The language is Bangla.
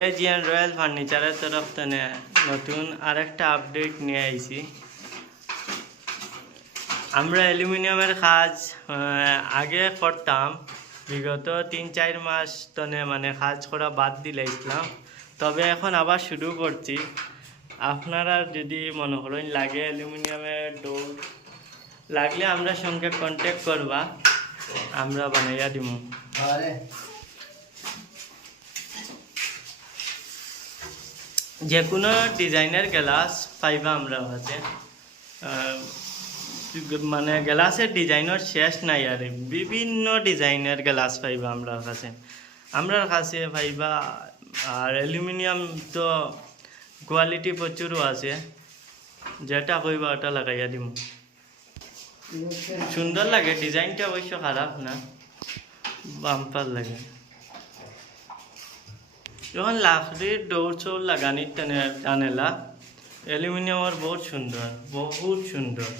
এজিয়ান রয়্যাল ফার্নিচারের তরফ থেকে নতুন আরেকটা আপডেট নিয়ে আইছি। আমরা অ্যালুমিনিয়ামের কাজ আগে করতাম, বিগত 3-4 মাস তনে মানে কাজ করা বাদ দিলাম। তবে এখন আবার শুরু করছি। আপনারা যদি মনে করেন লাগে অ্যালুমিনিয়ামের ডোর লাগলে আমরা সঙ্গে কন্ট্যাক্ট করবা, আমরা বানাইয়া দিব। যে কোনো ডিজাইনের গ্লাস পাইবা আমরা কাছে, মানে গ্লাসের ডিজাইনের শেষ নাই, আর বিভিন্ন ডিজাইনের গ্লাস পাইবা আমরা কাছে পাইবা। আর অ্যালুমিনিয়াম তো কোয়ালিটি প্রচুরও আছে, যেটা কইবা ওটা লাগাইয়া দিব। সুন্দর লাগে ডিজাইনটা, অবশ্য খারাপ না, বাম্পার লাগে। যখন লাকড়ির ডোর চোর লাগানি জানেলা অ্যালুমিনিয়ামের বহুত সুন্দর।